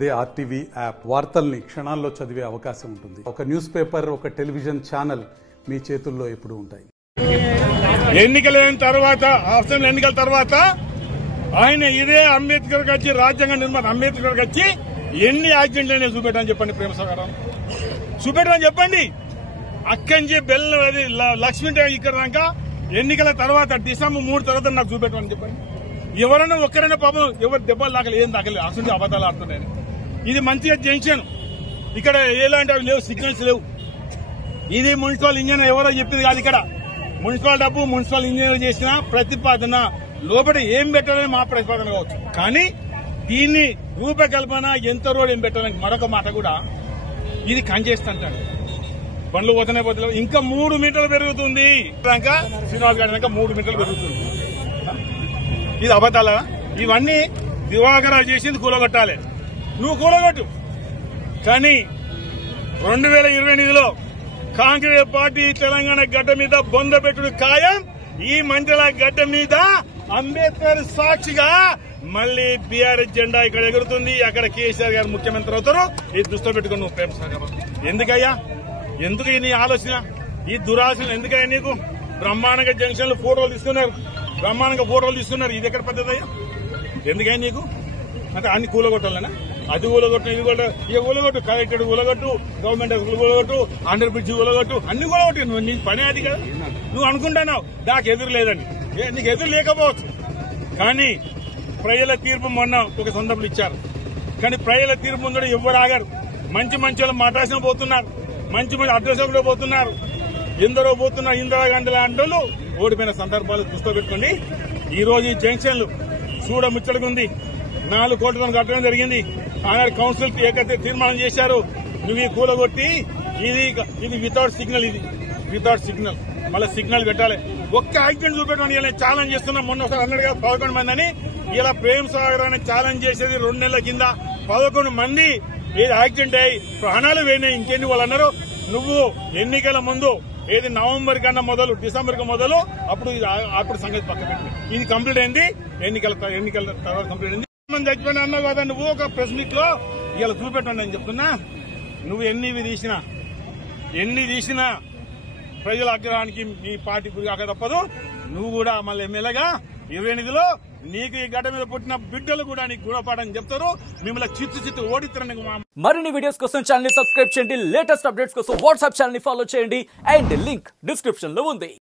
అదే RTV app వార్తల్ని క్షణాల్లో చదివే అవకాశం ఉంటుంది. ఒక న్యూస్ పేపర్, ఒక టెలివిజన్ ఛానల్ మీ చేతుల్లో ఎప్పుడూ ఉంటాయి. ఎన్నికల తర్వాత ఆయన ఇదే అంబేద్కర్ వచ్చి రాజ్యాంగ నిర్మాత అంబేద్కర్ వచ్చి ఎన్ని యాక్సిడెంట్లు చూపెట్టని చెప్పండి. ప్రేమసాగరం చూపెట్టని చెప్పండి. అక్కడి నుంచి అది లక్ష్మీ ఇక్కడ దాకా ఎన్నికల తర్వాత డిసెంబర్ 3 తర్వాత నాకు చూపెట్టమని చెప్పండి. ఎవరైనా ఒక్కరైనా పాపం ఎవరు దెబ్బలు దాకలేదు, ఏం దాకలేదు. అసలు అబద్దాలు ఆడుతున్నాయని ఇది మంచిగా జంక్షన్. ఇక్కడ ఎలాంటివి లేవు, సిగ్నల్స్ లేవు. ఇది మున్సిపల్ ఇంజనీర్ ఎవరో చెప్పింది కాదు. ఇక్కడ మున్సిపల్ డబ్బు మున్సిపల్ ఇంజనీర్ చేసిన ప్రతిపాదన లోపల ఏం పెట్టాలని మా ప్రతిపాదన కావచ్చు. కానీ దీన్ని రూపకల్పన ఎంత రోడ్ ఏం పెట్టాలని మరొక మాట కూడా ఇది కంచేస్తుంటాడు. బండ్లు పోతేనే ఇంకా 3 మీటర్లు పెరుగుతుంది. శ్రీనివాస్ గారి దాకా 3 మీటర్లు పెరుగుతుంది. ఇది అబద్ధాల. ఇవన్నీ దివాకర చేసింది కూలగొట్టాలి. నువ్వు కూలగొట్టు. కానీ 2028లో కాంగ్రెస్ పార్టీ తెలంగాణ గడ్డ మీద బొంద పెట్టుడు ఖాయం. ఈ మండల గడ్డ మీద అంబేద్కర్ సాక్షిగా మళ్లీ బీఆర్ఎస్ జెండా ఇక్కడ ఎగురుతుంది. అక్కడ కేసీఆర్ గారు ముఖ్యమంత్రి అవుతారు. ఇది దృష్టిలో పెట్టుకుని నువ్వు ప్రేమసాగర్ ఎందుకయ్యా, ఎందుకు నీ ఆలోచన, ఈ దురాశలు ఎందుకయ్యా నీకు? బ్రహ్మాండంగా జంక్షన్లు ఫోటోలు తీసుకున్నారు, ఇది ఎక్కడ పద్ధతి అయ్యా? ఎందుకయ్యా నీకు? అంటే అన్ని కూలగొట్టాలనా? అది కూలగొట్టు, ఇది కూడా ఇక కూలగొట్టు, కలెక్టెడ్ కూలగొట్టు, గవర్నమెంట్ కూలగొట్టు, అండర్ బ్రిడ్జ్ కూలగొట్టు, అన్ని కూలగొట్టు. నువ్వు నీ పని అది కదా. నువ్వు అనుకుంటున్నావు నాకు ఎదురు లేదని. నీకు ఎదురు లేకపోవచ్చు. కానీ ప్రజల తీర్పు మొన్న ఒక సందర్భంలో ఇచ్చారు. కానీ ప్రజల తీర్పు ముందు ఎవరు ఆగారు. మంచి వాళ్ళు మాట్లాడిన పోతున్నారు, మంచి అడ్రస్ కూడా పోతున్నారు, ఎందరో పోతున్నారు. ఇందిరాగాంధీ లాంటి వాళ్ళు ఓడిపోయిన సందర్భాలు దృష్టిలో పెట్టుకోండి. ఈ రోజు ఈ జంక్షన్లు చూడ ముచ్చటకుంది. 4 కోట్లను కట్టడం జరిగింది. ఆనాడు కౌన్సిల్ తీర్మానం చేశారు. నువ్వు ఈ కూలగొట్టి ఇది వితౌట్ సిగ్నల్, ఇది వితౌట్ సిగ్నల్. మళ్ళీ సిగ్నల్ పెట్టాలి. ఒక్క యాక్సిడెంట్ చూపెట్టమని ఇలా ఛాలెంజ్ చేస్తున్నా. మొన్న ఒకసారి అన్నాడు కదా 11 మంది అని. ఇలా ప్రేమసాగర్ అని ఛాలెంజ్ చేసేది 2 నెలల కింద 11 మంది ఏది యాక్సిడెంట్ అయ్యి ప్రాణాలు పోయినాయి. ఇంకెన్ని వాళ్ళు అన్నారు. నువ్వు ఎన్నికల ముందు ఏది నవంబర్ కన్నా మొదలు, డిసెంబర్ కి మొదలు అప్పుడు సంగతి పక్క పెట్టి ఇది కంప్లీట్ అయింది. ఎన్నికల తర్వాత కంప్లీట్ అయింది. మంది చచ్చిపోయినా అన్నావు కదా నువ్వు ఒక ప్రెస్ మీట్ లో. ఇలా చూపెట్టండి అని చెప్తున్నా. నువ్వు ఎన్ని తీసినా ప్రజల ఆగ్రహానికి మీ పార్టీ గురి కాక తప్పదు. నువ్వు కూడా మళ్ళీ ఎమ్మెల్యేగా 28లో నీకు ఈ గడ్డ మీద పుట్టిన బిడ్డలు కూడా నీకు గుణపాఠం చెప్తారు. మిమ్మల్ని చిత్తు ఓడిస్తారని. మరిన్ని వీడియోస్ కోసం ఛానల్ ని సబ్స్క్రైబ్ చేయండి. లేటెస్ట్ అప్డేట్స్ కోసం వాట్సాప్ ఛానల్ ని ఫాలో చేయండి. అండ్ లింక్ డిస్క్రిప్షన్ లో ఉంది.